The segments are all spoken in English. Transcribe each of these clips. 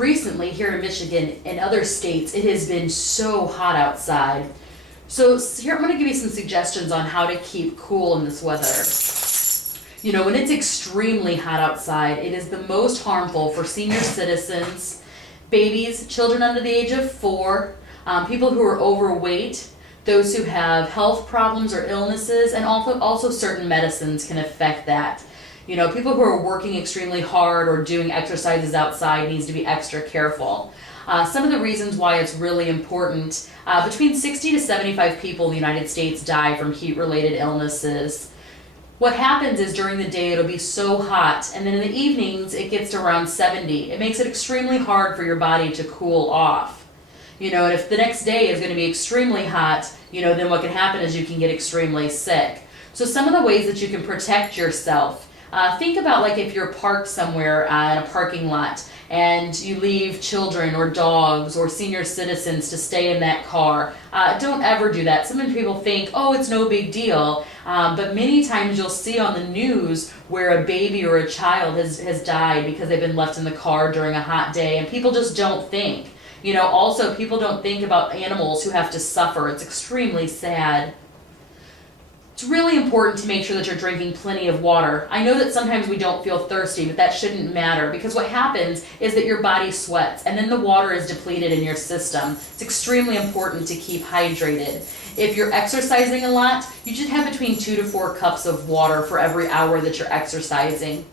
recently here in Michigan and other states, it has been so hot outside. So here I'm going to give you some suggestions on how to keep cool in this weather. You know, when it's extremely hot outside, it is the most harmful for senior citizens, babies, children under the age of 4, people who are overweight, those who have health problems or illnesses, and also certain medicines can affect that. You know, people who are working extremely hard or doing exercises outside needs to be extra careful. Some of the reasons why it's really important, between 60 to 75 people in the United States die from heat-related illnesses. What happens is during the day it'll be so hot, and then in the evenings it gets to around 70. It makes it extremely hard for your body to cool off. You know, and if the next day is going to be extremely hot, you know, then what can happen is you can get extremely sick. So some of the ways that you can protect yourself, think about like if you're parked somewhere in a parking lot and you leave children or dogs or senior citizens to stay in that car. Don't ever do that. Some people think, oh, it's no big deal, but many times you'll see on the news where a baby or a child has died because they've been left in the car during a hot day, and people just don't think. You know, also people don't think about animals who have to suffer. It's extremely sad. It's really important to make sure that you're drinking plenty of water. I know that sometimes we don't feel thirsty, but that shouldn't matter, because what happens is that your body sweats and then the water is depleted in your system. It's extremely important to keep hydrated. If you're exercising a lot, you should have between 2 to 4 cups of water for every hour that you're exercising.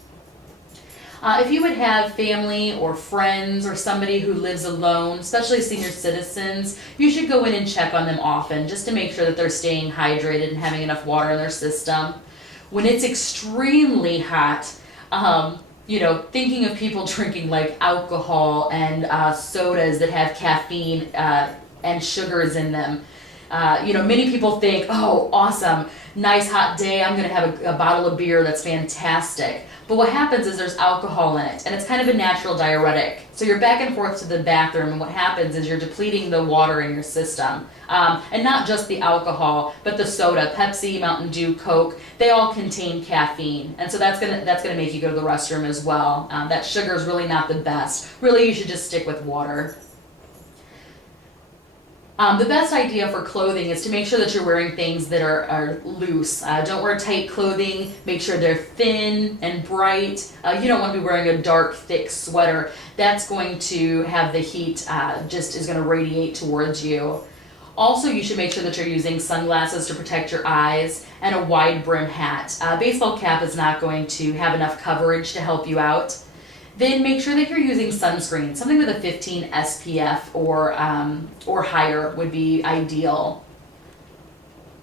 If you would have family or friends or somebody who lives alone, especially senior citizens, you should go in and check on them often just to make sure that they're staying hydrated and having enough water in their system. When it's extremely hot, you know, thinking of people drinking like alcohol and sodas that have caffeine and sugars in them. You know, many people think, oh, awesome, nice hot day, I'm going to have a bottle of beer, that's fantastic. But what happens is there's alcohol in it, and it's kind of a natural diuretic. So you're back and forth to the bathroom, and what happens is you're depleting the water in your system. And not just the alcohol, but the soda, Pepsi, Mountain Dew, Coke, they all contain caffeine. And so that's gonna make you go to the restroom as well. That sugar is really not the best. Really, you should just stick with water. The best idea for clothing is to make sure that you're wearing things that are loose. Don't wear tight clothing. Make sure they're thin and bright. You don't want to be wearing a dark, thick sweater. That's going to have the heat just is going to radiate towards you. Also, you should make sure that you're using sunglasses to protect your eyes and a wide brim hat. A baseball cap is not going to have enough coverage to help you out. Then make sure that you're using sunscreen. Something with a 15 SPF or higher would be ideal.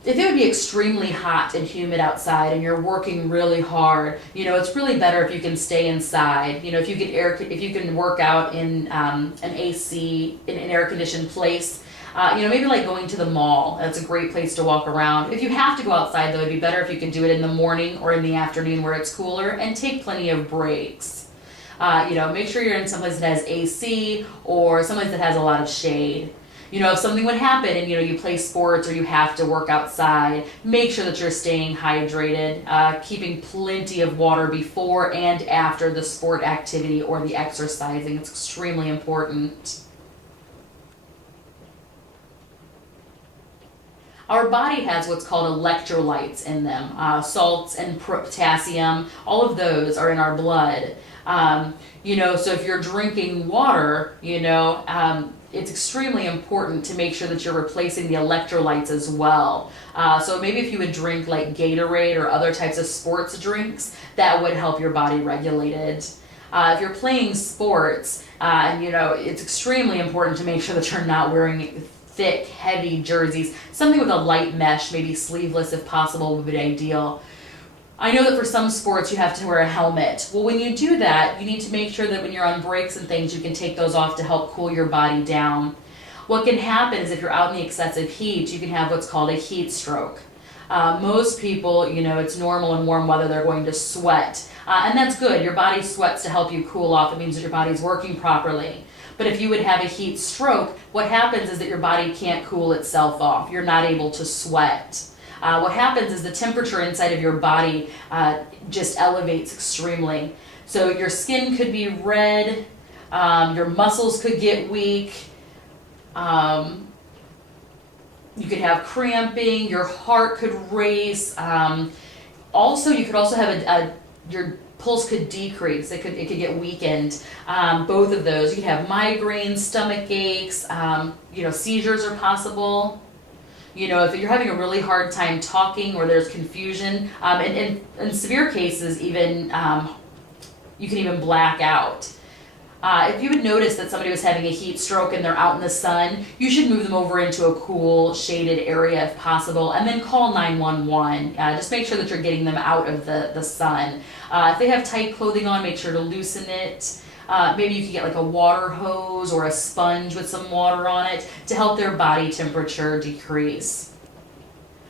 If it would be extremely hot and humid outside and you're working really hard, you know, it's really better if you can stay inside. You know, if you can work out in an AC, in an air-conditioned place. You know, maybe like going to the mall. That's a great place to walk around. If you have to go outside, though, it'd be better if you could do it in the morning or in the afternoon where it's cooler, and take plenty of breaks. You know, make sure you're in someplace that has AC or someplace that has a lot of shade. You know, if something would happen and, you know, you play sports or you have to work outside, make sure that you're staying hydrated, keeping plenty of water before and after the sport activity or the exercising. It's extremely important. Our body has what's called electrolytes in them. Salts and potassium, all of those are in our blood. You know, so if you're drinking water, you know, it's extremely important to make sure that you're replacing the electrolytes as well. So maybe if you would drink like Gatorade or other types of sports drinks, that would help your body regulate it. If you're playing sports, you know, it's extremely important to make sure that you're not wearing thick, heavy jerseys. Something with a light mesh, maybe sleeveless if possible, would be ideal. I know that for some sports you have to wear a helmet. Well, when you do that, you need to make sure that when you're on breaks and things, you can take those off to help cool your body down. What can happen is if you're out in the excessive heat, you can have what's called a heat stroke. Most people, you know, it's normal in warm weather, they're going to sweat. And that's good. Your body sweats to help you cool off. It means that your body's working properly. But if you would have a heat stroke, what happens is that your body can't cool itself off. You're not able to sweat. What happens is the temperature inside of your body just elevates extremely. So your skin could be red, Your muscles could get weak. You could have cramping. Your heart could race. Also, you could also have your pulse could decrease. It could get weakened. Both of those. You could have migraines, stomach aches. Seizures are possible. If you're having a really hard time talking or there's confusion, and in severe cases, even you can even black out. If you would notice that somebody was having a heat stroke and they're out in the sun, you should move them over into a cool, shaded area if possible, and then call 911. Just make sure that you're getting them out of the sun. If they have tight clothing on, make sure to loosen it. Maybe you could get like a water hose or a sponge with some water on it to help their body temperature decrease.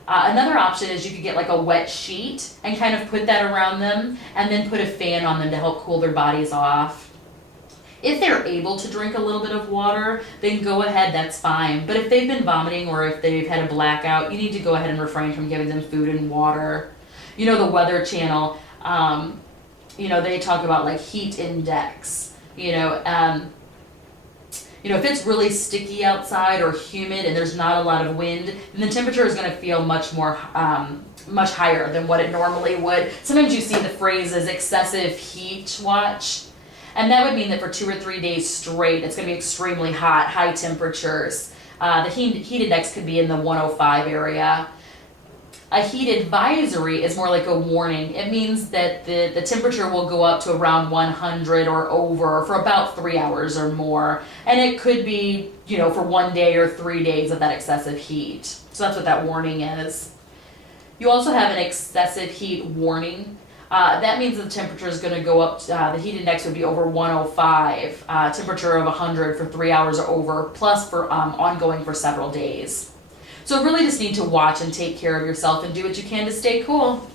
Another option is you could get like a wet sheet and kind of put that around them and then put a fan on them to help cool their bodies off. If they're able to drink a little bit of water, then go ahead, that's fine. But if they've been vomiting or if they've had a blackout, you need to go ahead and refrain from giving them food and water. The Weather Channel, they talk about like heat index. If it's really sticky outside or humid and there's not a lot of wind, then the temperature is going to feel much higher than what it normally would. Sometimes you see the phrases excessive heat watch. And that would mean that for 2 or 3 days straight, it's going to be extremely hot, high temperatures. The heat index could be in the 105 area. A heat advisory is more like a warning. It means that the temperature will go up to around 100 or over for about 3 hours or more. And it could be, for 1 day or 3 days of that excessive heat. So that's what that warning is. You also have an excessive heat warning. That means the temperature is going to go up, the heat index would be over 105, temperature of 100 for 3 hours or over, plus for ongoing for several days. So really just need to watch and take care of yourself and do what you can to stay cool.